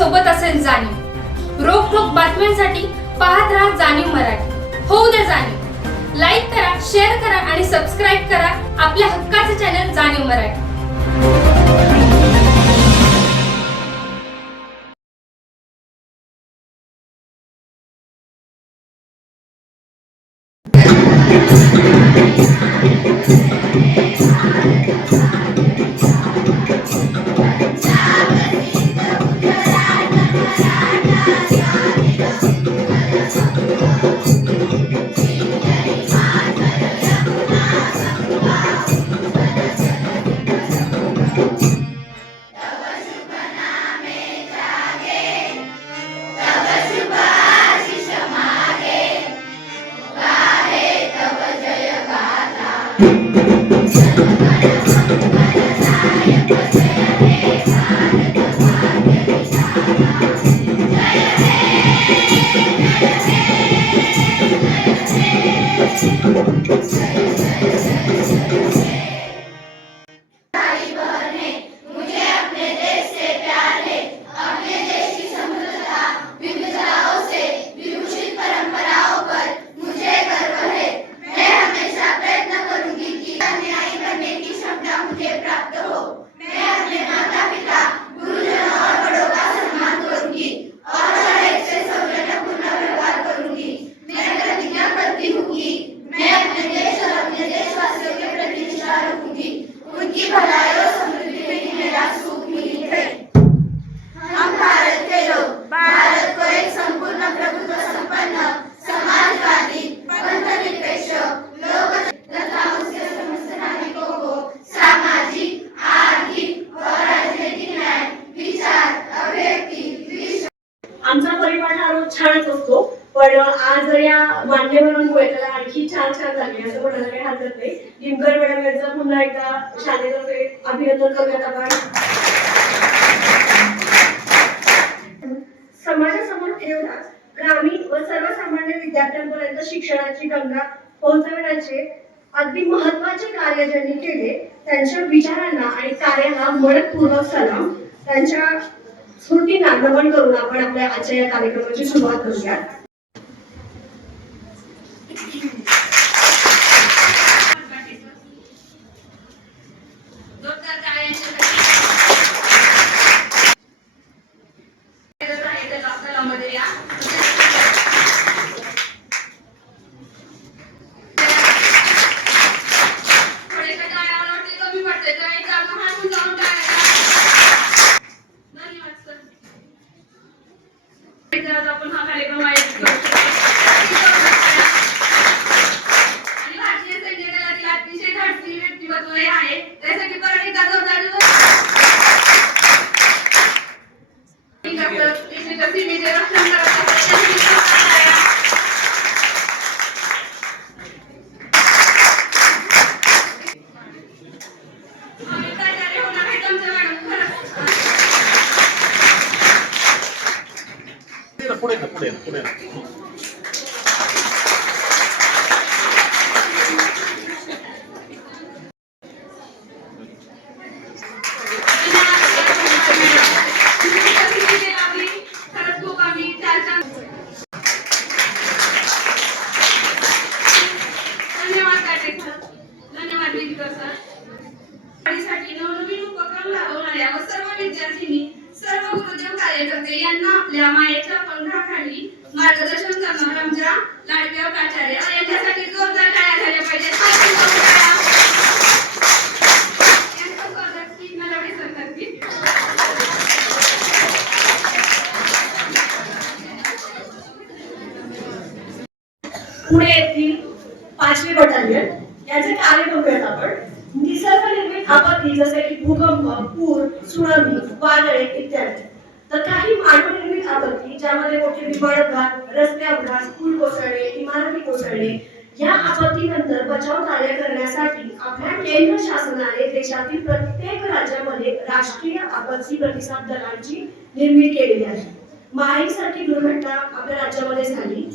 सोबत असेल जाणीव। रोखोक बातम्यांसाठी पाहत राहा जाणीव मराठी। होऊ द्या जाणीव। लाईक करा, शेअर करा आणि सबस्क्राईब करा आपल्या हक्काचे चॅनल जाणीव मराठी। आमचा परिपाठ हा रोज छानच असतो, पण आज या मान्यवरांमुळे त्याला आणखी छान झाली असं म्हणायला काही हरकत नाही। निमकर मॅडम यांचं पुन्हा एकदा शाळेतर्फे अभिनंदन करूयात आपण। समाजासमोर ठेवण्यास ग्रामीण व सर्वसामान्य विद्यार्थ्यांपर्यंत शिक्षणाची गंगा पोहोचवण्याचे अगदी महत्त्वाचे कार्य ज्यांनी केले त्यांच्या विचारांना आणि कार्याला मनपूर्वक सलाम। त्यांच्या स्मृतींना नमन करून आपण आपल्या आजच्या या कार्यक्रमाची सुरुवात करूया। आपण हा कार्यक्रम आयोजित करतो आणि भारतीय सैन्य दलातील अतिशय धाडसी व्यक्तिमत्व हे आहे। त्यासाठी परत एकदा जोरदार देशाच्या सीमेचे रक्षण करत पुढे धन्यवाद विद्यार्थी सर। नवनवीन उपक्रम राबवणाऱ्या व सर्व विद्यार्थ्यांनी सर्व गुरुदेव कार्यकर्ते यांना आपल्या मायेच्या पंखाखाली मार्गदर्शन करणाऱ्या आमच्या लाडक्या प्राचार्य यांच्यासाठी जोरदार टाळ्या झाल्या पाहिजेत। पुणे येथील 5वी बटालियन याचे कार्य बघूयात आपण। निसर्ग निर्मित आपत्ती जसे की भूकंप, पूर, सुनामी, वादळे इत्यादी, तर काही मानव निर्मित आपत्ती ज्यामध्ये मोठे विमान अपघात, रस्ते अपघात, पूल कोसळणे, इमारती कोसळणे, या आपत्तीनंतर बचाव कार्य करण्यासाठी आपल्या केंद्र शासनाने देशातील प्रत्येक राज्यामध्ये राष्ट्रीय आपत्ती प्रतिसाद दलांची निर्मिती केलेली आहे। माहीसारखी दुर्घटना आपल्या राज्यामध्ये झाली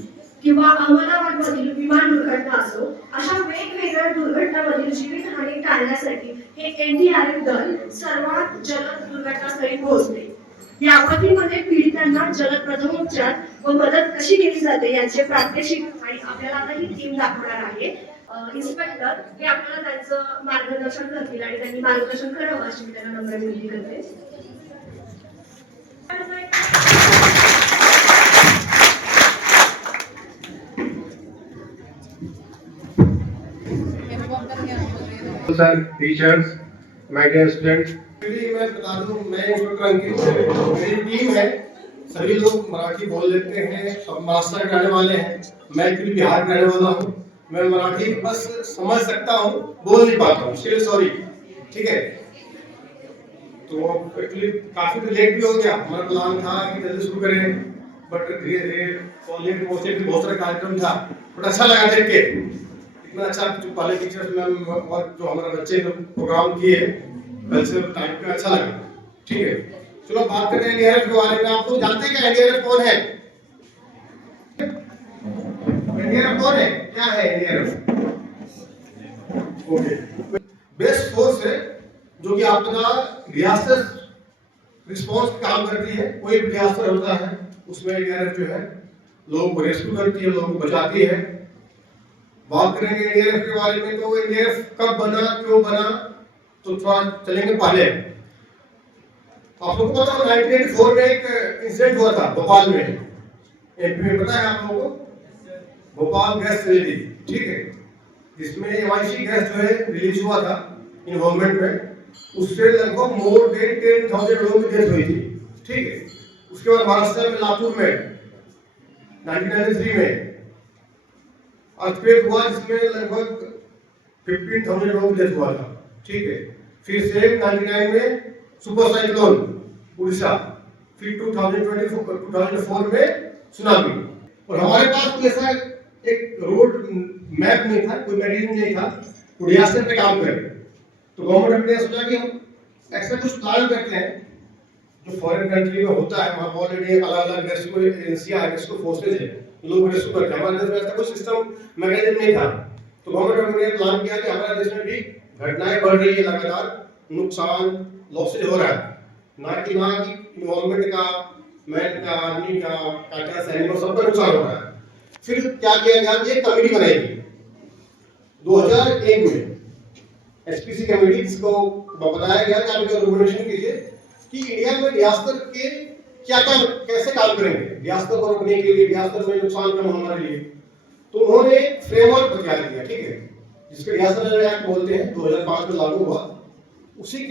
किंवा अहमदाबाद मधील विमान दुर्घटना असो, अशा वेगवेगळ्या दुर्घटनांमधील जीवितहानी टाळण्यासाठी हे एनडीआरएफ दल सर्वात जलद दुर्घटनास्थळी पोहोचते। या आपत्तीमध्ये पीडितांना जलद प्रथमोपचार व मदत कशी केली जाते याचे प्रात्यक्षिक आणि आपल्याला आता ही टीम दाखवणार आहे. इन्स्पेक्टर हे आपल्याला त्यांचं मार्गदर्शन करतील आणि त्यांनी मार्गदर्शन करावं अशी मी त्यांना नम्र विनंती करते. सर, टीचर्स, माय डियर स्टूडेंट्स, मैं बता दूं, मैं इंस्ट्रक्टर अंकित, मेरी टीम है, सभी लोग मराठी बोल लेते हैं, सब मास्टर करने वाले हैं। मैं एक्चुअली बिहार रहने वाला हूँ, मैं मराठी बस समझ सकता हूँ, बोल नहीं पाता हूँ, सॉरी, ठीक है। तो एक्चुअली काफी तो लेट भी हो गया, हमारा प्लान था कि जल्दी शुरू करें, बट धीरे धीरे लेट पहुंचे, बहुत सारा कार्यक्रम था, बट अच्छा लगा देख के, इतना अच्छा जो पहले टीचर्स मैम और जो हमारे बच्चे ने प्रोग्राम किए कल्चर टाइप का अच्छा लगा, ठीक है। चलो बात करते हैं एनडीआरएफ के बारे में। आप लोग जानते हैं क्या एनडीआरएफ कौन है? एनडीआरएफ कौन है, क्या है एनडीआरएफ? ओके, बेस्ट फोर्स है जो कि आपका डिजास्टर रिस्पांस काम करती है। कोई भी डिजास्टर होता है उसमें एनडीआरएफ जो है लोगों को रेस्क्यू करती है, लोगों को बचाती है। बात करेंगे एनडीआरएफ के बारे में, तो एनडीआरएफ कब बना, क्यों बना, तो थोड़ा चलेंगे पहले। आप लोगों को पता है 1984 में एक इंसिडेंट हुआ था भोपाल में, एमपी में, पता है आप लोगों को? भोपाल गैस रिलीज, ठीक है, जिसमें एमआईसी गैस जो है रिलीज हुआ था इन्वायरमेंट में, उससे लगभग मोर देन 10,000 लोगों की डेथ हुई थी, ठीक है। उसके बाद महाराष्ट्र में लातूर में 1993 में अर्थक्वेक हुआ जिसमें लगभग 15,000 लोगों की डेथ हुआ था, ठीक है। फिर सेम 99 में सुपर साइक्लोन उड़ीसा, फिर 2004 में सुनामी। और हमारे पास कोई ऐसा एक रोड मैप नहीं था, कोई मेडिसिन नहीं था, तो डिजास्टर पे काम करें। तो गवर्नमेंट ने सोचा कि हम ऐसा कुछ प्लान करते हैं जो फॉरेन कंट्री में होता है, वहाँ ऑलरेडी अलग अलग रेस्क्यू एजेंसियां हैं, रेस्क्यू फोर्सेज है, लोग रेस्क्यू करते हैं। हमारे देश में ऐसा कोई सिस्टम मैकेनिज्म नहीं था, तो गवर्नमेंट ने प्लान किया कि हमारे देश में भी घटनाएं बढ़ रही है, लगातार नुकसान लॉसेज हो रहा है, ना कि इन्वॉल्वमेंट का, मैन का, आदमी का, काटा एनिमल सबका नुकसान हो रहा है। फिर क्या किया गया कि एक कमेटी बनाई गई 2001 में, एसपीसी कमेटी, जिसको बताया गया कि आप रिकमेंडेशन कीजिए कि इंडिया में डिजास्टर के क्या क्या कैसे काम करेंगे, डिजास्टर को रोकने के लिए, डिजास्टर में नुकसान कम हमारे लिए। तो उन्होंने एक फ्रेमवर्क तैयार किया, ठीक है, जिसके डिजास्टर एक्ट बोलते हैं, 2005 में लागू हुआ। उसी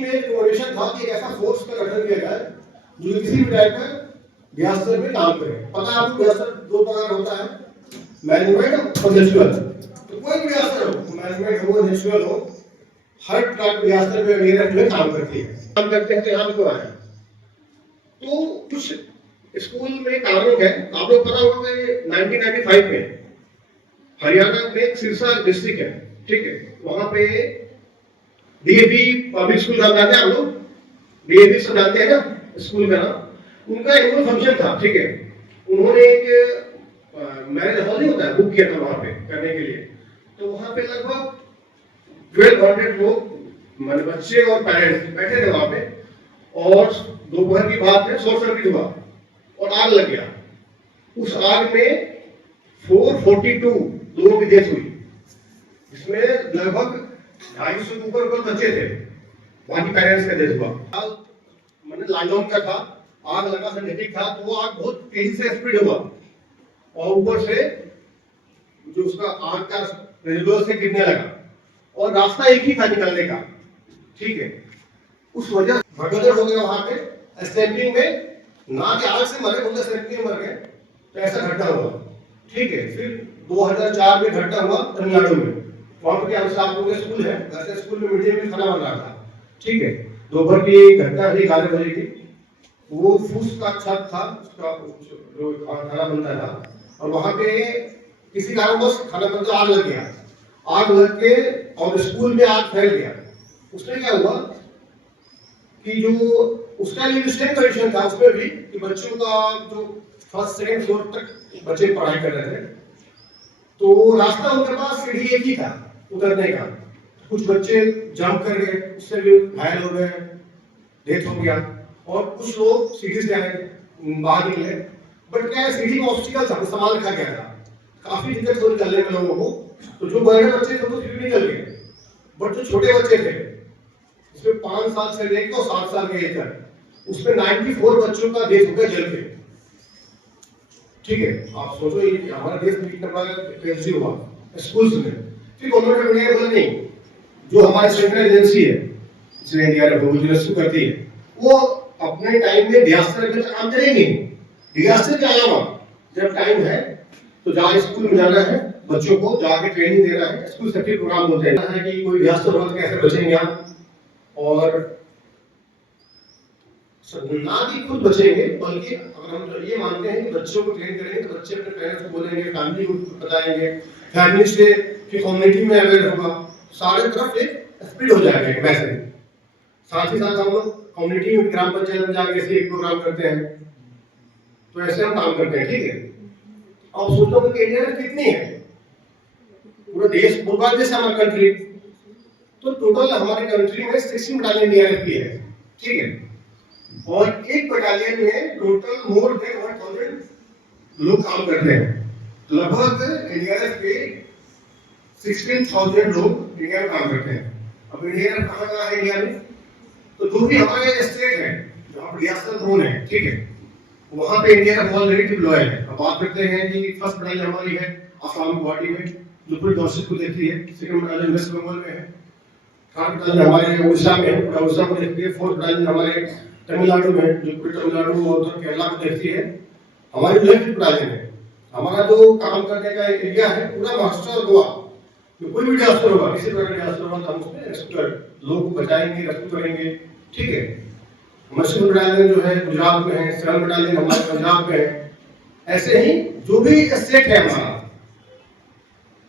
में रिकमेंडेशन था कि एक ऐसा फोर्स का गठन किया जाए जो किसी भी टाइप का डिजास्टर में काम करे। पता है आपको डिजास्टर दो प्रकार होता है, मैनेजमेंट और नेचुरल। तो कोई भी डिजास्टर हो, मैनेजमेंट हो, नेचुरल हो, हर टाइप के डिजास्टर में एनडीआरएफ जो काम करती है। काम करते हैं तो यहाँ क्यों आए? तो कुछ स्कूल में कानून है, आप लोग पता होगा कि 1995 में हरियाणा में सिरसा डिस्ट्रिक्ट है, ठीक है, वहां पे डीएवी पब्लिक स्कूल जानते हैं आप लोग, डीएवी सब जानते हैं ना स्कूल का नाम, उनका एनुअल फंक्शन था, ठीक है। उन्होंने एक मैरिज हॉल नहीं होता है, बुक किया था वहां पे करने के लिए। तो वहां पे लगभग 1200 लोग, मतलब बच्चे और पेरेंट्स बैठे थे वहां पे, और दोपहर की बात है, शॉर्ट सर्किट हुआ और आग लग गया। उस आग में 442 लोगों की डेथ हुई, जिसमें लगभग 250 से ऊपर बच्चे थे, बाकी पेरेंट्स का डेथ हुआ। मैंने लॉकडाउन का था, आग लगा सिंथेटिक था, तो वो आग बहुत तेजी से स्प्रेड हुआ और ऊपर से जो उसका आग का रेजिडुअल से गिरने लगा, और रास्ता एक ही था निकलने का, ठीक है। उस वजह से भगदड़ हो गया वहां पे स्टैम्पिंग में, ना कि आग से मरे, उनके स्टैम्पिंग में मर गए, तो ऐसा घटना हुआ, ठीक है। फिर 2004 में घटना हुआ तमिलनाडु में, वहां पे क्या आप लोगों के स्कूल है, वैसे स्कूल में मिड डे मील खाना बन रहा था, ठीक है। दोपहर की घटना थी 11 बजे की, वो फूस का छत था, उसका जो खाना बनता था, और वहां पे किसी कारणवश खाना बनते आग लग गया, आग लग के और स्कूल में आग फैल गया। उसमें क्या हुआ कि जो उसका लिए स्टेट कंडीशन था उसमें भी कि बच्चों का जो फर्स्ट सेकंड फ्लोर तक बच्चे पढ़ाई कर रहे थे, तो रास्ता उनके पास सीढ़ी एक ही था उतरने का। कुछ बच्चे जंप कर गए, उससे भी घायल हो गए, डेथ हो गया। और कुछ लोग सीढ़ी से आए, बाहर निकले, बट क्या है सीढ़ी में ऑब्स्टिकल था, सामान रखा गया था, काफी दिक्कत हो निकलने में लोगों को। तो जो बड़े बच्चे थे वो सीढ़ी निकल गए, बट जो छोटे बच्चे थे इसमें 5 साल से लेकर और 7 साल के एज तक, उसमें 94 बच्चों का डेथ हो गया जल पे। ठीक है, आप सोचो ये हमारा देश में कितना बड़ा ट्रेजेडी हुआ स्कूल्स में। फिर गवर्नमेंट ने बोला नहीं, जो हमारी सेंट्रल एजेंसी है जिसे इंडिया में जो रेस्क्यू करती है, वो अपने टाइम में डिजास्टर में काम करेंगे। डिजास्टर के अलावा जब टाइम है तो जहाँ स्कूल में जाना है, बच्चों को जाके ट्रेनिंग देना है, स्कूल सेफ्टी प्रोग्राम बोलते हैं कि कोई डिजास्टर हुआ तो कैसे बचेंगे आप, और ना भी खुद बचेंगे, बल्कि अगर हम ये मानते हैं कि बच्चों को ट्रेन करेंगे तो बच्चे अपने पेरेंट्स को बोलेंगे, फैमिली को बताएंगे, फैमिली से फिर कम्युनिटी में अवेयर होगा, सारे तरफ एक स्प्रेड हो जाएगा एक मैसेज। साथ ही साथ हम लोग कम्युनिटी में ग्राम पंचायत में जाके ऐसे एक प्रोग्राम करते हैं, तो ऐसे हम काम करते हैं। ठीक है, अब सोचो कि इंडिया में कितनी है, पूरा देश पूरा देश हमारा कंट्री, तो टोटल हमारे कंट्री में 16 बटालियन डीआरएफ है। ठीक है, और एक बटालियन में टोटल मोर देन 1000 लोग काम करते हैं। लगभग एनडीआरएफ के 16,000 लोग इंडिया में काम करते हैं। अब एनडीआरएफ कहाँ है इंडिया में, तो जो भी हमारे स्टेट है जहाँ पर डिजास्टर जोन है, ठीक है, वहाँ पे एनडीआरएफ ऑलरेडी डिप्लॉय है। अब बात करते हैं कि फर्स्ट बटालियन हमारी है आसाम गुवाहाटी में, जो पूरी डॉर्सेट को देखती है। सेकंड बटालियन वेस्ट बंगाल में है। थर्ड बटालियन हमारे उड़ीसा में है, उड़ीसा को देखती है। फोर्थ बटालियन हमारे तमिलनाडु में, जो पूरी तमिलनाडु और उधर केरला को देखती है। हमारी जो है बटालियन है, हमारा जो काम करने का एरिया है पूरा महाराष्ट्र और गोवा में। कोई भी डिजास्टर होगा, किसी तरह का डिजास्टर होगा तो हम उसमें रेस्क्यू लोगों को बचाएंगे, रेस्क्यू करेंगे। ठीक है, मशीन बटालियन जो है गुजरात में है, सेवन बटालियन हमारे पंजाब में है। ऐसे ही जो भी स्टेट है हमारा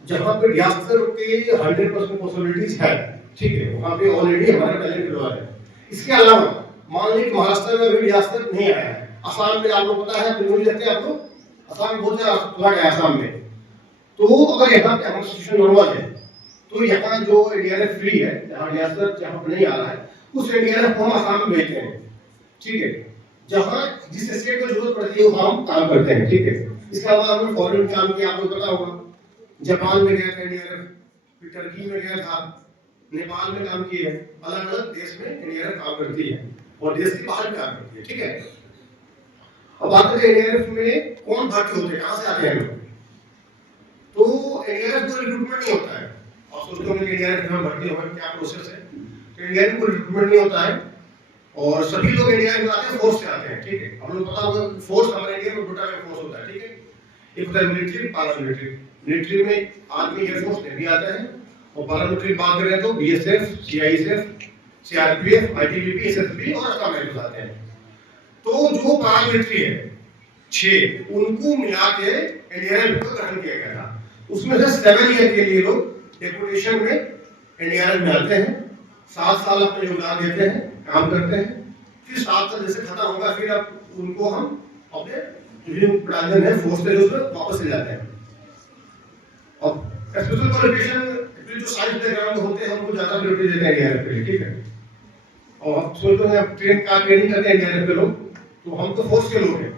जहाँ पे डिजास्टर के 100% पॉसिबिलिटीज है, ठीक है, वहाँ पे ऑलरेडी हमारा बटालियन डिप्लॉय है। इसके अलावा मान लीजिए महाराष्ट्र में अभी डिजास्टर नहीं आया है, असम में आपको पता है, बिल्कुल देखते हैं आपको, असम में बहुत ज्यादा फ्लड है असम में। तो अगर यहाँ पे हमारा सिचुएशन नॉर्मल है तो यहाँ जो एनडीआरएफ फ्री है, जहाँ डिजास्टर जहाँ पर नहीं आ रहा है, उस एनडीआरएफ को हम असम में भेजते हैं। ठीक है, जहाँ जिस स्टेट को जरूरत पड़ती है वो हम काम करते हैं। ठीक है, इसके अलावा हमने फॉरेन काम किया, आपको पता होगा, जापान में गया था एनडीआरएफ, फिर टर्की में गया था, नेपाल में काम किए, अलग अलग देश में एनडीआरएफ काम करती है और देश के बाहर भी काम करती है। ठीक है, अब बात करें एनडीआरएफ में कौन भर्ती होते हैं, कहाँ से आते हैं लोग। तो एनडीआरएफ को रिक्रूटमेंट नहीं होता है। आप सोचते होंगे कि एनडीआरएफ में भर्ती होगा क्या प्रोसेस है, तो एनडीआरएफ को रिक्रूटमेंट नहीं होता है और सभी लोग एनडीआरएफ में आते हैं, फोर्स से आते हैं। ठीक है, हम लोग पता होगा फोर्स हमारे इंडिया में 2 टाइप का फोर्स होता है। ठीक है, एक होता है मिलिट्री, पैरामिलिट्री। मिलिट्री में आर्मी, एयरफोर्स, नेवी आता है, और पैरामिलिट्री बात करें तो BSF, CISF, CRPF, ITBP, SSB और असम राइफल्स आते हैं। तो जो पैरामिलिट्री है 6, उनको मिला के एनडीआरएफ को गठन किया गया था। उसमें से 7 ईयर के लिए लोग डेपुटेशन में एनडीआरएफ में आते हैं, 7 साल अपना योगदान देते हैं, काम करते हैं, फिर 7 साल जैसे खत्म होगा फिर अब उनको हम अपने जो बटालियन है फोर्स के उसमें वापस ले जाते हैं। अब स्पेशल क्वालिफिकेशन जो साइंस बैकग्राउंड होते हैं उनको ज्यादा प्रायोरिटी देते हैं एनडीआरएफ के लिए। ठीक है, और आप सोचते हैं आप ट्रेनिंग करते हैं एनडीआरएफ के लोग, तो हम तो फोर्स के लोग हैं।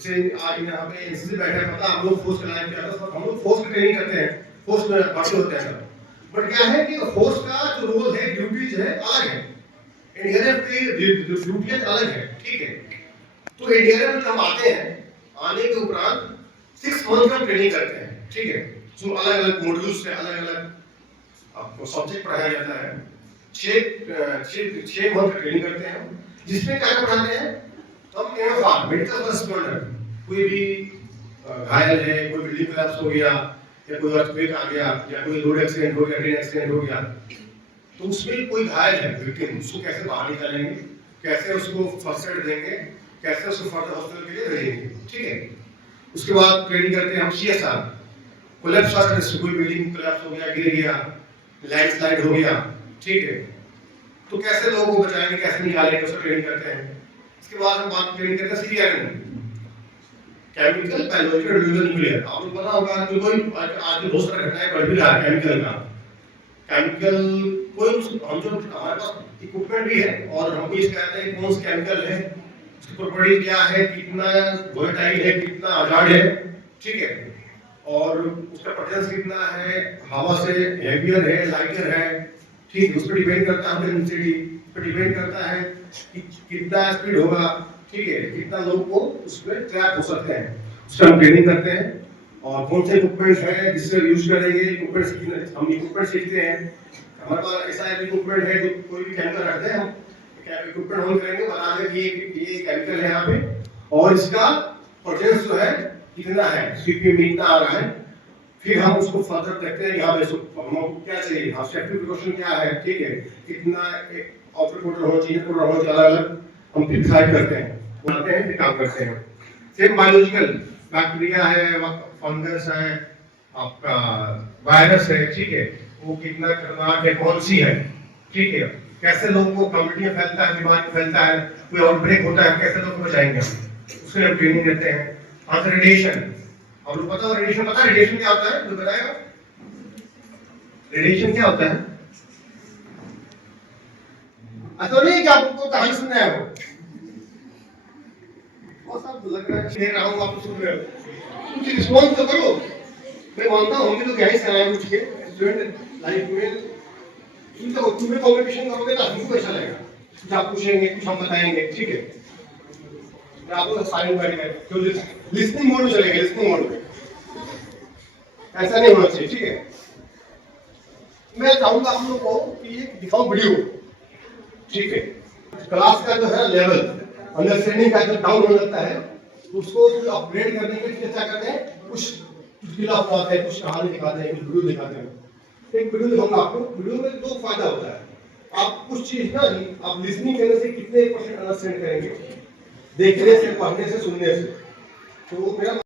जैसे आज यहाँ पे एनसीसी बैठा है, पता हम लोग फोर्स का लाइन क्या था, हम लोग फोर्स की ट्रेनिंग करते हैं, फोर्स में भर्ती होते हैं सब। बट क्या है कि फोर्स का जो रोल है, ड्यूटीज है, अलग है। एनडीआरएफ की ड्यूटीज अलग है। ठीक है, तो एनडीआरएफ में हम आते हैं, आने के उपरांत 6 मंथ का ट्रेनिंग करते हैं। ठीक है, जो अलग अलग मॉड्यूल्स से अलग अलग आपको सब्जेक्ट पढ़ाया जाता है। 6 मंथ ट्रेनिंग करते हैं, जिसमें क्या पढ़ाते हैं, हम एमएफआर मेडिकल फर्स्ट रेस्पॉन्डर, कोई भी घायल है, कोई बिल्डिंग कोलैप्स हो गया या कोई अर्थक्वेक आ गया या कोई रोड एक्सीडेंट हो गया, ट्रेन एक्सीडेंट हो गया, तो उसमें कोई घायल है विक्टिम, उसको कैसे बाहर निकालेंगे, कैसे उसको फर्स्ट एड देंगे, कैसे उसको फर्दर हॉस्पिटल के लिए भेजेंगे। ठीक है, उसके बाद ट्रेनिंग करते हैं हम सीएसआर, कोलैप्स आ गया, कोई बिल्डिंग कोलैप्स हो गया, गिर गया, लैंडस्लाइड हो गया। ठीक है, तो कैसे लोगों को बचाएंगे, कैसे निकालेंगे, उसको ट्रेनिंग करते हैं। इसके बाद हम बात ट्रेनिंग करते हैं सीआरएन, केमिकल, बायोलॉजिकल, न्यूक्लियर। आपको पता होगा कि कोई आज बहुत सारा घटनाएं बढ़ भी रहा है केमिकल का। केमिकल कोई हम जो हमारे पास इक्विपमेंट भी है और हमको इसका कहते हैं कौन सा केमिकल है, उसकी प्रॉपर्टी क्या है, कितना वोलेटाइल है, कितना आजाद है, ठीक है, और उसका प्रेजेंस कितना है, हवा से हेवियर है, लाइटर है, ठीक है, उस पर डिपेंड करता है डेंसिटी पर डिपेंड करता है कि कितना स्पीड होगा, ठीक है, कितना लोग को उसमें ट्रैप हो सकते हैं, उसका हम ट्रेनिंग करते हैं। और कौन से इक्विपमेंट है जिससे यूज करेंगे, इक्विपमेंट सीखने हम इक्विपमेंट सीखते हैं। हमारे पास ऐसा इक्विपमेंट है जो कोई भी केमिकल रखते हैं, हम इक्विपमेंट ऑन करेंगे, बता दें कि ये केमिकल है यहाँ पे और इसका प्रेजेंस जो है कितना है, सीपीएम कितना आ रहा है, फिर हम उसको फर्दर देखते हैं यहाँ पे हमको क्या चाहिए, हाँ सेफ्टी प्रिकॉशन क्या है, ठीक है, कितना आउटर कोटर होना चाहिए, कोटर होना चाहिए, अलग-अलग हम फिर डिसाइड करते हैं, बनाते हैं, फिर काम करते हैं। सेम बायोलॉजिकल बैक्टीरिया है, फंगस है, आपका वायरस है, ठीक है, वो कितना खतरनाक है, कौन सी है, ठीक है, कैसे लोगों को कम्युनिटी में फैलता है, बीमारी फैलता है, कोई आउटब्रेक होता है, कैसे लोग बचाएंगे हम, उसके लिए हम ट्रेनिंग देते हैं। हाँ रेडिएशन, आप लोग पता है रेडिएशन क्या होता है, तो बताएगा रेडिएशन क्या होता है? ऐसा नहीं कि आपको कहानी सुनना है वो सब लग रहा है कह रहा हूँ, आप सुन रहे हो, कुछ रिस्पॉन्स तो करो। मैं मानता हूँ हम भी तो यहीं से आए कुछ के स्टूडेंट लाइफ में, तो तुम्हें कम्युनिकेशन करोगे तो हमको कैसा लगेगा, कुछ आप पूछेंगे, कुछ हम बताएंगे, ठीक है, मैं आपको साइलेंट बैठेगा, तो लिसनिंग मोड में चलेगा, लिसनिंग मोड में, ऐसा नहीं होना चाहिए, ठीक है। मैं चाहूंगा आप लोगों को कि ये दिखाओ वीडियो, ठीक है, क्लास का जो है लेवल अंडरस्टैंडिंग का जो डाउन हो जाता है, उसको अपग्रेड करने के लिए क्या करते हैं, कुछ गिला बताते हैं, कुछ कहानी दिखाते हैं, कुछ वीडियो दिखाते हैं। एक वीडियो दिखाऊंगा आपको, वीडियो में दो फायदा होता है, आप कुछ चीज ना आप लिसनिंग करने से कितने % अंडरस्टैंड करेंगे, देखने से, पढ़ने से, सुनने से, तो मेरा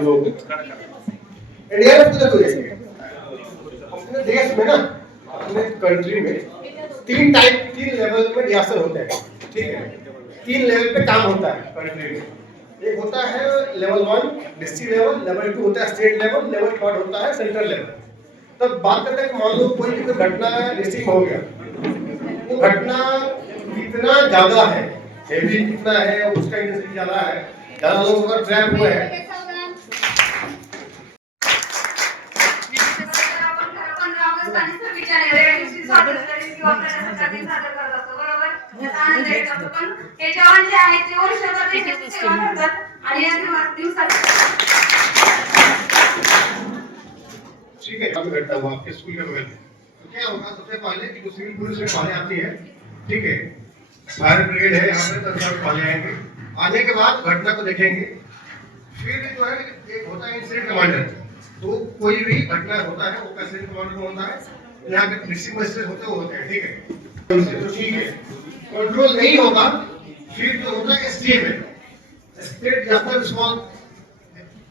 वो एनडीआरएफ को देखो, अपने देश में ना, अपने कंट्री में तीन लेवल में डिजास्टर होते हैं, ठीक है? 3 लेवल पे काम होता है कंट्री में। एक होता है लेवल 1 डिस्ट्रिक्ट लेवल, लेवल 2 होता है स्टेट लेवल, लेवल 3 होता है सेंट्रल लेवल। तब बात करते हैं कि मान लो कोई भी घटना डिस्ट्रिक्ट हो गया, वो घटना कितना ज्यादा है, हेवी कितना है, उसका इंटेंसिटी ज्यादा है, ज्यादा लोग अगर ट्रैप हुए हैं, आपण 15 ऑगस्ट आणि 26 जानेवारी या दिवशी स्वातंत्र्य दिन किंवा प्रजासत्ताक दिन साजरा करत असतो, बरोबर? त्याचा आनंद घेत असतो. पण हे जवान जे आहेत ते वर्षभर देशाची सेवा करतात आणि या दिवसात ठीक है, अभी घटना हुआ आपके स्कूल के बगल में, तो क्या होगा? सबसे पहले कि वो सिविल पुलिस में वाले आती है, ठीक है, फायर ब्रिगेड है यहाँ पे, तत्काल वाले आएंगे, आने के बाद घटना को देखेंगे, फिर जो है एक होता है इंसिडेंट कमांडर, तो कोई भी घटना होता है वो इंसिडेंट कमांडर को होता है, यहाँ के डिस्ट्रिक्ट मजिस्ट्रेट होते हैं, ठीक है, तो ठीक है, कंट्रोल नहीं होगा, फिर जो होता है एसडीएम है, स्टेट डिजास्टर रिस्पांस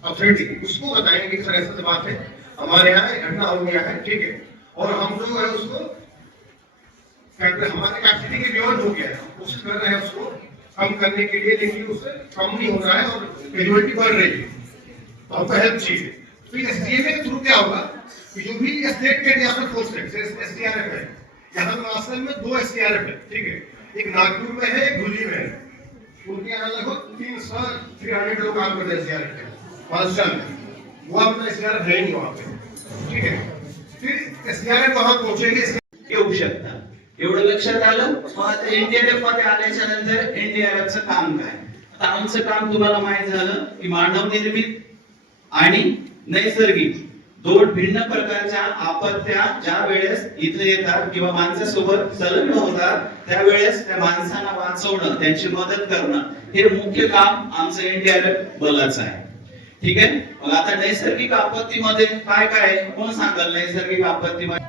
अथॉरिटी, उसको बताएंगे कि सर ऐसा बात है, हमारे यहाँ एक घटना हो गया है, ठीक है, और हम जो है उसको हमारे कैपेसिटी के बियॉन्ड हो गया है, कोशिश कर रहे हैं उसको कम करने के लिए, लेकिन उससे कम नहीं हो रहा है और कैजुअलिटी बढ़ रही है, तो हमको हेल्प चाहिए। तो एसडीएमए के थ्रू क्या होगा कि जो भी स्टेट के डिजास्टर फोर्स है, जैसे एसडीआरएफ है, यहाँ असल में 2 एसडीआरएफ है, ठीक है, एक नागपुर में है, एक धुली में है, उनके यहाँ लगभग 300 लोग काम करते हैं एसडीआरएफ के, महाराष्ट्र में वो अपना एसडीआरएफ है नहीं वहाँ पे, ठीक है, फिर एसडीआरएफ वहाँ पहुंचेंगे, येऊ शकता. एवढं लक्षात आलं. मग आता एनडीआरएफ मध्ये आल्याच्या नंतर एनडीआरएफचं काम काय? आता आमचं काम तुम्हाला माहित झालं की मानव निर्मित आणि नैसर्गिक 2 भिन्न प्रकारच्या आपत्त्या ज्या वेळेस इथे येतात किंवा माणसासोबत संलग्न होतात त्यावेळेस त्या माणसांना वाचवणं, त्यांची मदत करणं हे मुख्य काम आमचं एनडीआरएफ बलाचं आहे. ठीक आहे. मग आता नैसर्गिक आपत्तीमध्ये काय काय कोण सांगाल? नैसर्गिक आपत्तीमध्ये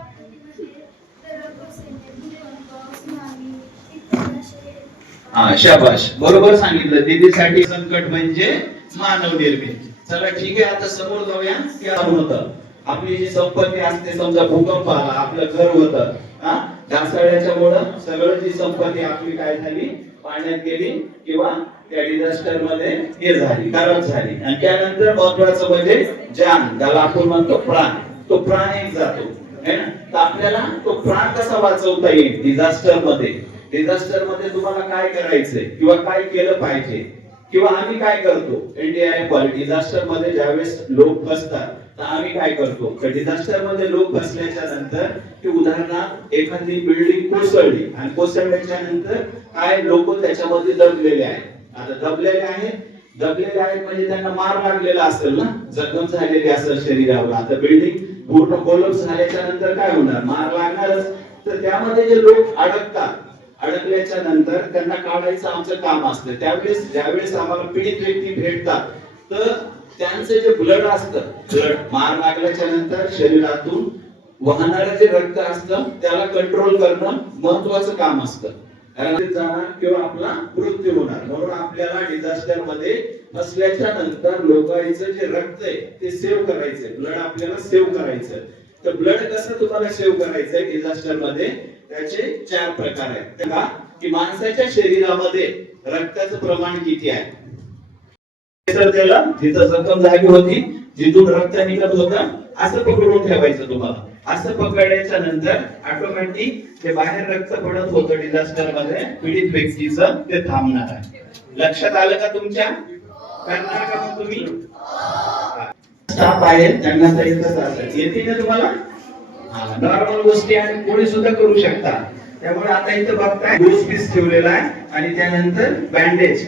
शाबाश, बरोबर सांगितलं. दीदीसाठी संकट म्हणजे मानव निर्मित. चला ठीक आहे, आता समोर जाऊया. काय होतं? आपली जी संपत्ती असते, समजा भूकंप आला, आपलं घर होतं, ढासळल्याच्या मुळे सगळं जी संपत्ती आपली काय झाली, पाण्यात गेली किंवा त्या डिझास्टर मध्ये हे झाली, खराब झाली. आणि त्यानंतर महत्वाचं म्हणजे जान, ज्याला आपण म्हणतो प्राण, तो प्राण एक जातो है ना. तर आपल्याला तो प्राण कसा वाचवता येईल डिझास्टर मध्ये? डिझास्टर मध्ये तुम्हाला काय करायचंय किंवा काय केलं पाहिजे किंवा आम्ही काय करतो? एनडीआरएफ डिझास्टर मध्ये ज्यावेळेस लोक फसतात तर आम्ही काय करतो? तर डिझास्टर मध्ये लोक फसल्याच्या नंतर की उदाहरणार्थ एखादी बिल्डिंग कोसळली आणि कोसळल्याच्या नंतर काय लोक त्याच्यामध्ये दबलेले आहेत. आता दबलेले आहेत म्हणजे त्यांना मार लागलेला असेल ना, जखम झालेली असेल शरीरावर. आता बिल्डिंग पूर्ण कोलॅप्स झाल्याच्या नंतर काय होणार? मार लागणारच. तर त्यामध्ये जे लोक अडकल्याच्या नंतर त्यांना काढायचं आमचं काम असतं. त्यावेळेस ज्यावेळेस आम्हाला पीडित व्यक्ती भेटतात तर त्यांचं जे ब्लड असतं, ब्लड मार लागल्याच्या नंतर शरीरातून वाहणारं जे रक्त असतं त्याला कंट्रोल करणं महत्वाचं काम असतं. जाणार किंवा आपला मृत्यू होणार. म्हणून आपल्याला डिझास्टर मध्ये फसल्याच्या नंतर लोकांचं जे रक्त आहे ते सेव्ह करायचंय, ब्लड आपल्याला सेव्ह करायचं. तर ब्लड कसं तुम्हाला सेव्ह करायचंय डिझास्टर मध्ये? त्याचे 4 प्रकार आहेत. तेव्हा की माणसाच्या शरीरामध्ये रक्ताचं प्रमाण किती आहे, तर त्याला जिथं जखम झाली होती, जिथून रक्त निघत होतं, असं पकडून ठेवायचं. तुम्हाला असं पकडल्याच्या नंतर ऑटोमॅटिक ते बाहेर रक्त पडत होतं डिझास्टर मध्ये, पीडित व्यक्तीचं ते थांबणार आहे. लक्षात आलं का तुमच्या? करणार का मग तुम्ही? स्टाफ आहे त्यांना तरी कसं असेल येते ना तुम्हाला? नॉर्मल गोष्टी आणि कोणी सुद्धा करू शकता. त्यामुळे आता इथं बघताय डोस पीस ठेवलेला आहे आणि त्यानंतर बँडेज,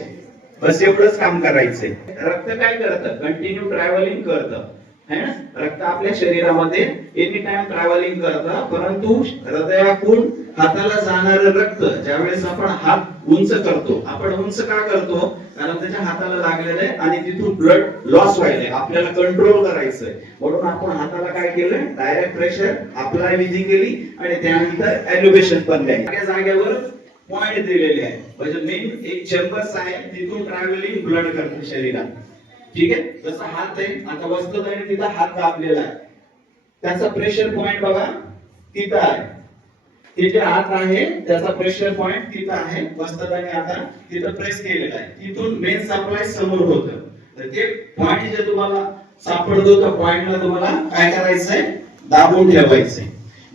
बस एवढंच काम करायचंय. रक्त काय करतं? कंटिन्यू ट्रॅव्हलिंग करतं है ना. रक्त आपल्या शरीरामध्ये एनी टाइम ट्रॅव्हलिंग करतं, परंतु हृदयातून हाताला जाणारं रक्त ज्यावेळेस आपण हात उंच करतो, आपण उंच का करतो? कारण त्याच्या हाताला लागलेलं आहे आणि तिथून ब्लड लॉस व्हायलंय, आपल्याला कंट्रोल करायचंय. म्हणून आपण हाताला काय केलं? डायरेक्ट प्रेशर अप्लाय विधी केली आणि त्यानंतर एलिव्हेशन पण द्यायचं. त्या जागेवर पॉइंट दिलेले आहे, म्हणजे मेन एक चेंबर्स आहे, तिथून ट्रॅव्हलिंग ब्लड करते शरीरात. ठीक आहे. जसा हात आहे आता वस्त्रदानी तिथं हात दाबलेला आहे, त्याचा प्रेशर पॉइंट बघा तिथं आहे. हे जे हात आहे त्याचा प्रेशर पॉइंट तिथं आहे, वस्त्रदानी आता तिथं प्रेस केलेला आहे. तिथून मेन सप्लाय समोर होतं. तर ते पॉइंट जे तुम्हाला सापडतो त्या पॉइंटला तुम्हाला काय करायचंय, दाबून ठेवायचंय.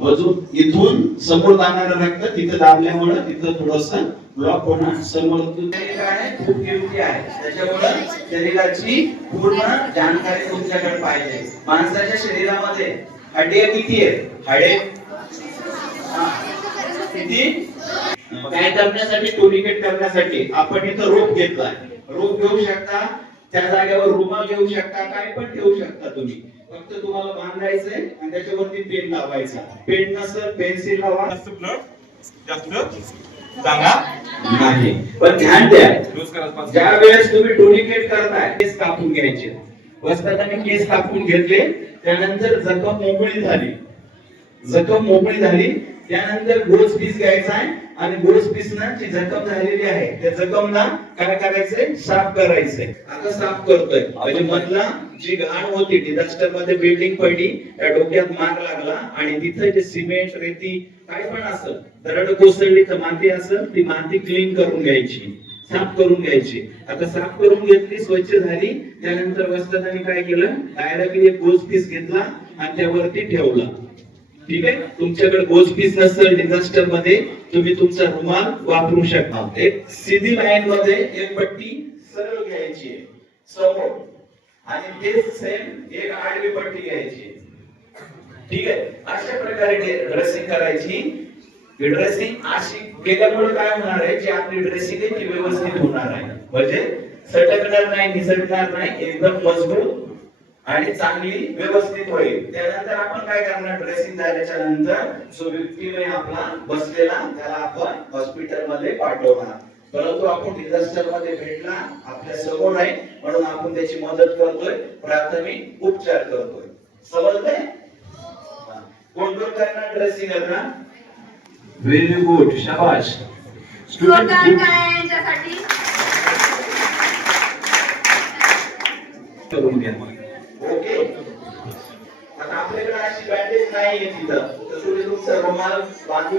अजून इथून समोर जाणारं रक्त तिथं दाबल्यामुळे तिथं थोडस ब्लॉक होणार. समोर शरीर आहे खूप किमती आहे, त्याच्यामुळे शरीराची पूर्ण जानकारी तुमच्याकडे पाहिजे. माणसाच्या शरीरामध्ये हड्डे किती आहेत, हाडे किती, काय करण्यासाठी, टोनिकेट करण्यासाठी आपण इथं रोप घेतलाय. रोप घेऊ शकता, त्या जागेवर रुमाल घेऊ शकता, काय पण ठेवू शकता तुम्ही. फक्त तुम्हाला बांधायचंय आणि त्याच्यावरती पेन लावायचा. पेन नसेल पेन्सिल लावा, जास्त ब्लड जास्त जाणार नाही. पण ध्यान द्या, ज्या वेळेस तुम्ही टोनिकेट करताय केस कापून घ्यायचे. वस्तादाने केस कापून घेतले, त्यानंतर जखम मोकळी झाली. जखम मोकळी झाली त्यानंतर गोज पीस घ्यायचा आहे आणि गोज पीसनं जी जखम झालेली आहे त्या जखमला काय करायचंय, साफ करायचंय. आता साफ करतोय म्हणजे मधला जी घाण होती, डिझास्टर मध्ये बिल्डिंग पडली, त्या डोक्यात मार लागला आणि तिथे जे सिमेंट रेती काय पण असेल, दरड कोसळली तर माती असेल, ती माती क्लीन करून घ्यायची, साफ करून घ्यायची. आता साफ करून घेतली, स्वच्छ झाली, त्यानंतर वस्तादाने काय केलं, डायरेक्टली एक गोज पीस घेतला आणि त्यावरती ठेवला. ठीक आहे. तुमच्याकडे गोज पीस नसेल डिझास्टर मध्ये, तुम्ही तुमचा रुमाल वापरू शकता. एक सीधी लाईन मध्ये एक पट्टी सरळ घ्यायची समोर आणि तेच सेम एक आडवी पट्टी घ्यायची. ठीक आहे. अशा प्रकारे ड्रेसिंग करायची. ड्रेसिंग अशी केल्यामुळे काय होणार आहे, जी आपली ड्रेसिंग आहे ती व्यवस्थित होणार आहे. म्हणजे सटकणार नाही, निसटणार नाही, एकदम मजबूत आणि चांगली व्यवस्थित होईल. त्यानंतर आपण काय करणार, ड्रेसिंग झाल्याच्या नंतर जो व्यक्ती आपला बसलेला त्याला आपण हॉस्पिटल मध्ये पाठवणार. परंतु आपण डिझास्टर मध्ये भेटला, आपल्या समोर आहे म्हणून आपण त्याची मदत करतोय, प्राथमिक उपचार करतोय. समजलंय? कोण कोण करणार ड्रेसिंग आता? व्हेरी गुड, शाबाश. जोरदार टाळ्या यांच्यासाठी. करून घ्या. ओके. आता आपल्याकडे अशी बँडेज नाहीये तिथं, तर तुम्ही तुमचा रुमाल बांधून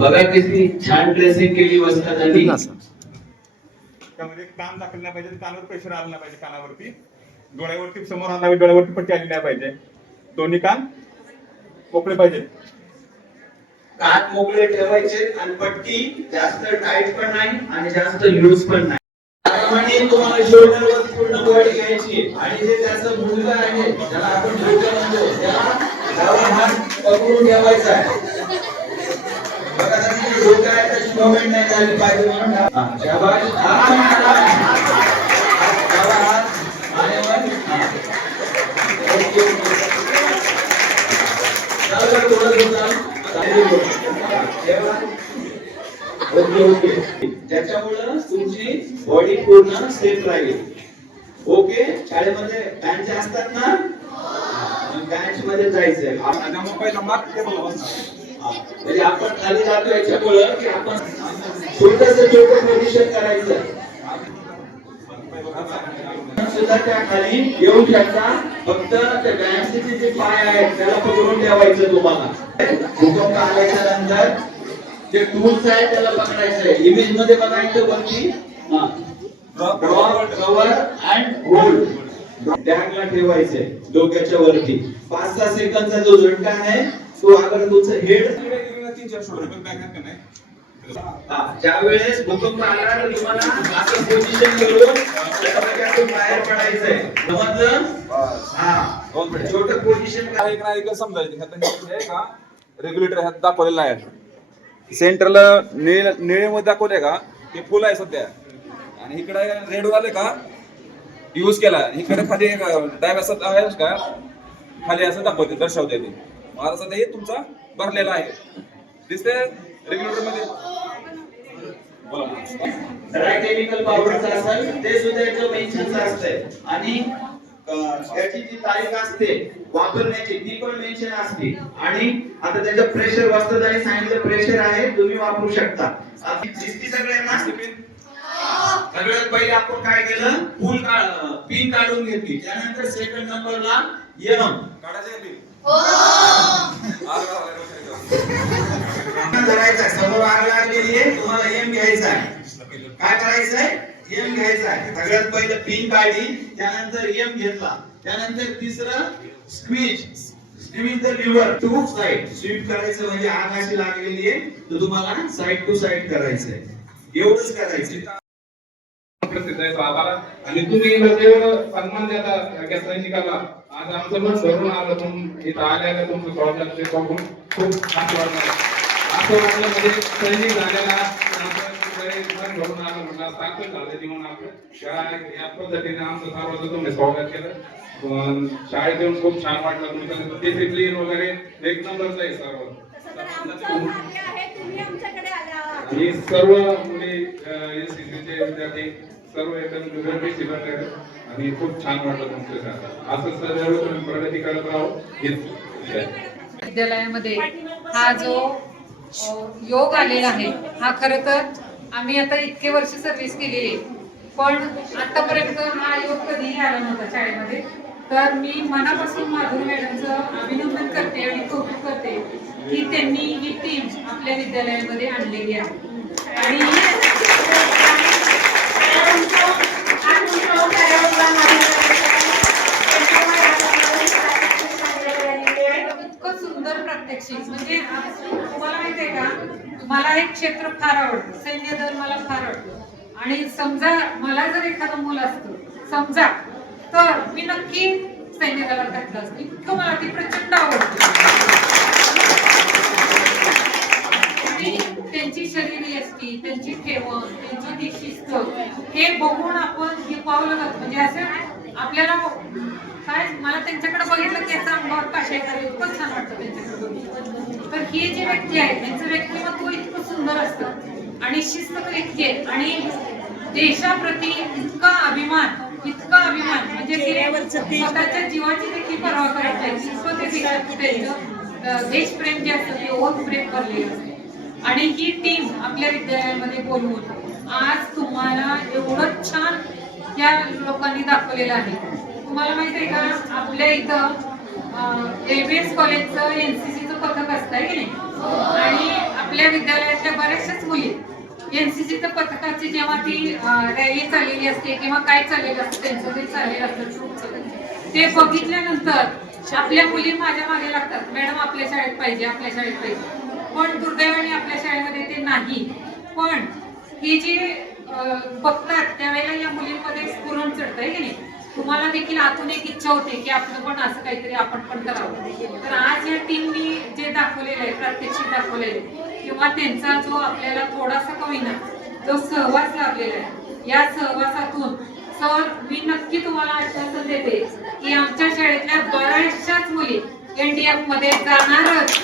बघा किती छान ड्रेसिंग केली वस्तादानी. त्यामध्ये कान दाखल नाही पाहिजे, कानावर प्रेशर आलं नाही पाहिजे, कानावरती डोळ्यावरती समोर आला पाहिजे, डोळ्यावरती पट्टी आली नाही पाहिजे, दोन्ही कान मोकळे पाहिजे. कान मोकळे ठेवायचे आणि पट्टी जास्त टाईट पण नाही आणि जास्त लूज पण नाही. त्याप्रमाणे तुम्हाला शोल्डरवर पूर्ण बॉडी घ्यायची आणि जे त्याचा मुलगा आहे त्याला आपण डोकं म्हणतो, त्याला डावा हात पकडून ठेवायचा आहे. बघा त्याची डोकं आहे त्याची मूवमेंट नाही झाली पाहिजे म्हणून शाबाश. डावा हात मानेवर. ओके. चालू थोडं ज्याच्यामुळे तुमची बॉडी पूर्ण सेफ राहील. ओके. शाळेमध्ये बँच असतात ना, बँच मध्ये जायचंय. म्हणजे आपण खाली जातो याच्यामुळं की आपण छोटं पोझिशन करायचं सुद्धा त्या खाली येऊ शकता. फक्त त्या बँचचे जे पाय आहेत त्याला पकडून ठेवायचं. तुम्हाला भूकंप आल्याच्या नंतर जे टूल्स आहेत त्याला पकडायचं आहे. इमेज मध्ये बघायचं वरती ड्रॉप, कव्हर अँड होल्ड टॅगला ठेवायचंय डोक्याच्या वरती. 5-6 सेकंदचा जो झटका आहे तो अगर तुमचं हेड ज्या वेळेस भूकंप आला तर तुम्हाला असं पोझिशन करून त्याच्यातून बाहेर पडायचंय. समजलं? छोटं पोझिशन समजायचं. रेग्युलेटर ह्यात दाखवलेला आहे, सेंटरला निळेमध्ये दाखवले का ते फुल आहे सध्या, आणि इकडे रेड वाले का यूज केला, इकडे खाली डायव्ह असं आहे का खाली असं दाखवते, दर्शवते ते. मला सध्या हे तुमचा भरलेला आहे, दिसते रेग्युलेटर मध्ये. ड्राय केमिकल पावडरचं असेल ते सुद्धा याचं मेन्शनचं असतंय. आणि त्याची जी तारीख असते वापरण्याची ती पण मेन्शन असते आणि आता त्याचं प्रेशर वस्त्रदानी सांगितलं प्रेशर आहे तुम्ही वापरू शकता. आता दिसती सगळ्यांना सगळ्यात पहिले आपण काय केलं पिन काढून घेतली त्यानंतर सेकंड नंबरला एम काढायचं पिन धरायचा समोर आग लागलेली आहे तुम्हाला एम घ्यायचा आहे. काय करायचं आहे एम घ्यायचा आहे. सगळ्यात पहिलं पिन काढली त्यानंतर एम घेतला त्यानंतर तिसरं squeeze the lever to side sweep करायचं म्हणजे आग अशी लागलेली आहे तर तुम्हाला साइड टू साइड करायचं आहे एवढंच करायचं. प्रसिद्ध आहे आम्हाला आणि तुम्ही एवढं सन्मान देता त्या सैनिकाला आज आमचं मन भरून आलं तुम्ही इथं आल्यानं तुमचं स्वागत ते बघून खूप छान वाटलं. असं वाटलं म्हणजे सैनिक झालेला मन भरून आलं म्हणलं सार्थक झालं जीवन आपलं या पद्धतीने आमचं सर्वांचं तुम्ही स्वागत केलं. शाळेत येऊन खूप छान वाटलं तुमचं डिसिप्लिन वगैरे एक नंबरचं आहे सर्व. ही सर्व मुली एनसीसीचे विद्यार्थी सर्व एकदम गर्दी आणि खूप छान वाटलं तुमचं असं सर्व तुम्ही प्रगती करत राहू. विद्यालयामध्ये हा जो योग आलेला आहे हा खरं तर आम्ही आता इतके वर्ष सर्व्हिस केलेली आहे पण आतापर्यंत हा योग कधीही आला नव्हता शाळेमध्ये. तर मी मनापासून माधुरी मॅडमचं अभिनंदन करते आणि कौतुक करते की त्यांनी ही टीम आपल्या विद्यालयामध्ये आणलेली आहे आणि इतकं सुंदर प्रात्यक्षिक म्हणजे तुम्हाला माहितीये का मला हे क्षेत्र फार आवडतं. सैन्य दल मला फार आवडतं आणि समजा मला जर एखादं मुलं असतं समजा तर मी नक्की सैन्य दलात घातलं असतं. इतकं मला ती प्रचंड आवडते. त्यांची शरीरयष्टी त्यांची ठेवण त्यांची ती शिस्त हे बघून आपण हे पावलं जातो म्हणजे असं आपल्याला काय मला त्यांच्याकडे बघितलं की असं अंगावर काशे येतात इतकं छान वाटतं त्यांच्याकडे. तर ही जी व्यक्ती आहे त्यांचं व्यक्तिमत्व इतकं सुंदर असतं आणि शिस्त तर इतकी आहे आणि देशाप्रती इतका अभिमान म्हणजे स्वतःच्या जीवाची देखील पर्वा करत नाही. देशप्रेम जे असतं ते ओत प्रेम भरलेलं असतं आणि ही टीम आपल्या विद्यालयामध्ये बोलवून आज तुम्हाला एवढं छान या लोकांनी दाखवलेलं आहे. तुम्हाला माहिती आहे का आपल्या इथं एलबीएस कॉलेजचं एनसीसीचं पथक असतं आहे की नाही आणि आपल्या विद्यालयातल्या बऱ्याचशाच मुली एनसीसीच्या पथकाची जेव्हा ती रॅली चाललेली असते किंवा काय चाललेलं असतं त्यांचं ते चाललेलं असतं ते बघितल्यानंतर आपल्या मुली माझ्या मागे लागतात मॅडम आपल्या शाळेत पाहिजे आपल्या शाळेत पाहिजे. पण दुर्दैवाने आपल्या शाळेमध्ये ते नाही. पण ही जी बघतात त्यावेळेला या मुलींमध्ये स्फुरण चढतं आहे की नाही. तुम्हाला देखील आतून एक इच्छा होते की आपलं पण असं काहीतरी आपण पण करावं. तर आज या टीमनी जे दाखवलेलं आहे प्रात्यक्षिक दाखवलेलं आहे किंवा त्यांचा जो आपल्याला थोडासा का होईना जो सहवास लाभलेला आहे या सहवासातून सर मी नक्की तुम्हाला आश्वासन देते की आमच्या शाळेतल्या बऱ्याचशाच मुली एनडीएफ मध्ये जाणारच.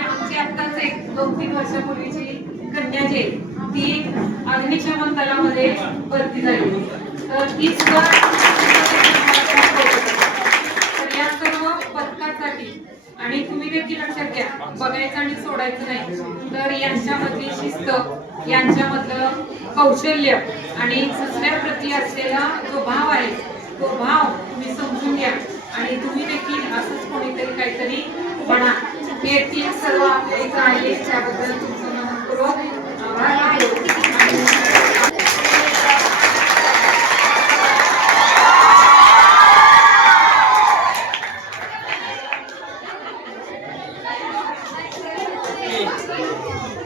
आमची आत्ताच एक 2-3 वर्षापूर्वीची कन्या जी ती अग्निशमन दलामध्ये भरती झाली तर ती सुद्धा तर या सर्व पथकासाठी आणि तुम्ही देखील लक्षात घ्या बघायचं आणि सोडायचं नाही. तर यांच्यामधली शिस्त यांच्यामधलं कौशल्य आणि दुसऱ्याप्रती असलेला जो भाव आहे तो भाव तुम्ही समजून घ्या आणि तुम्ही देखील असंच कोणीतरी काहीतरी म्हणा. हे तीन सर्व आपल्या इथं आहे त्याबद्दल तुमचं मनपूर्वक आभार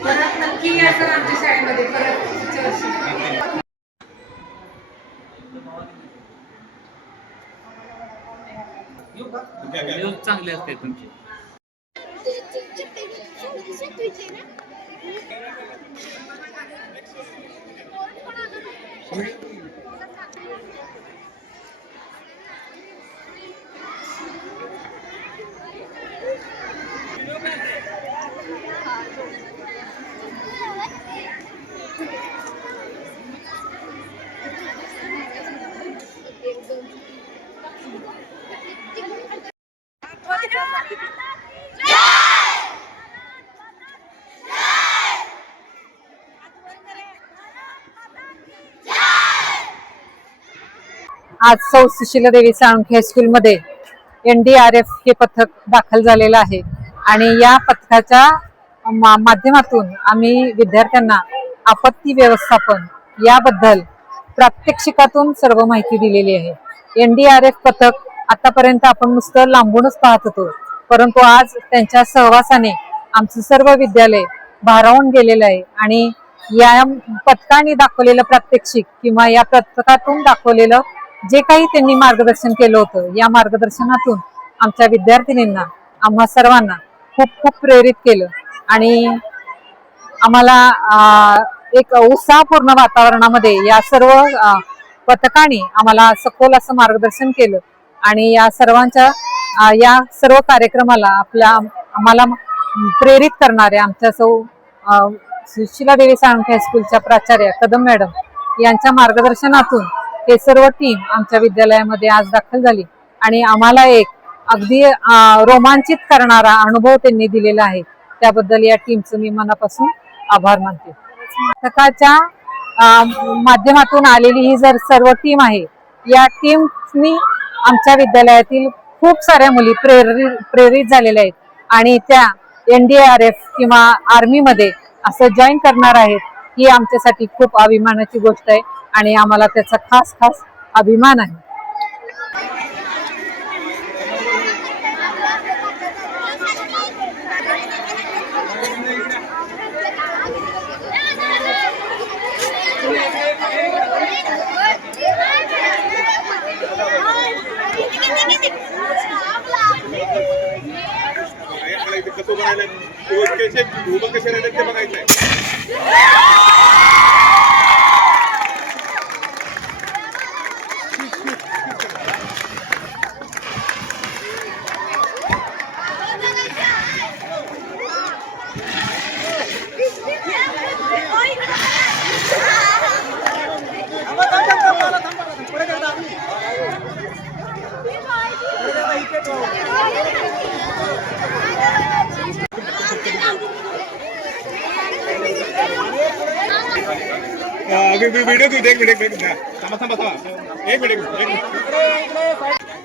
परत नक्की या सर आमच्या शाळेमध्ये परत पुढच्या वर्षी. चांगले असते तुमचे. आज सौ सुशीलादेवी साळुंखे हायस्कूलमध्ये NDRF हे पथक दाखल झालेलं आहे आणि या पथकाच्या माध्यमातून आम्ही विद्यार्थ्यांना आपत्ती व्यवस्थापन याबद्दल प्रात्यक्षिकातून सर्व माहिती दिलेली आहे. NDRF पथक आतापर्यंत आपण नुसतं लांबूनच पाहत होतो, परंतु आज त्यांच्या सहवासाने आमचं सर्व विद्यालय भारावून गेलेलं आहे आणि या पथकाने दाखवलेलं प्रात्यक्षिक किंवा या पथकातून दाखवलेलं जे काही त्यांनी मार्गदर्शन केलं होतं, या मार्गदर्शनातून आमच्या विद्यार्थिनींना आम्हा सर्वांना खूप खूप प्रेरित केलं आणि आम्हाला एक उत्साहपूर्ण वातावरणामध्ये या सर्व पथकाने आम्हाला सखोल असं मार्गदर्शन केलं आणि या सर्वांच्या या सर्व कार्यक्रमाला आम्हाला प्रेरित करणाऱ्या आमच्या सुशीलादेवी साळुंखे हायस्कूलच्या प्राचार्य कदम मॅडम यांच्या मार्गदर्शनातून हे सर्व टीम आमच्या विद्यालयामध्ये आज दाखल झाली आणि आम्हाला एक अगदी रोमांचित करणारा अनुभव त्यांनी दिलेला आहे. त्याबद्दल या टीमचं मी मनापासून आभार मानते. पथकाच्या माध्यमातून आलेली ही जर सर्व टीम आहे, या टीमनी आमच्या विद्यालयातील खूप साऱ्या मुली प्रेरित झालेल्या आहेत आणि त्या NDRF किंवा आर्मीमध्ये असं जॉईन करणार आहेत. ही आमच्यासाठी खूप अभिमानाची गोष्ट आहे आणि आम्हाला त्याचा खास खास अभिमान आहे. कसं करायला उभं कसे राहिले ते बघायचं आहे. व्हिडिओ घेऊ दे, एक मिनिट थांबा एक मिनिट.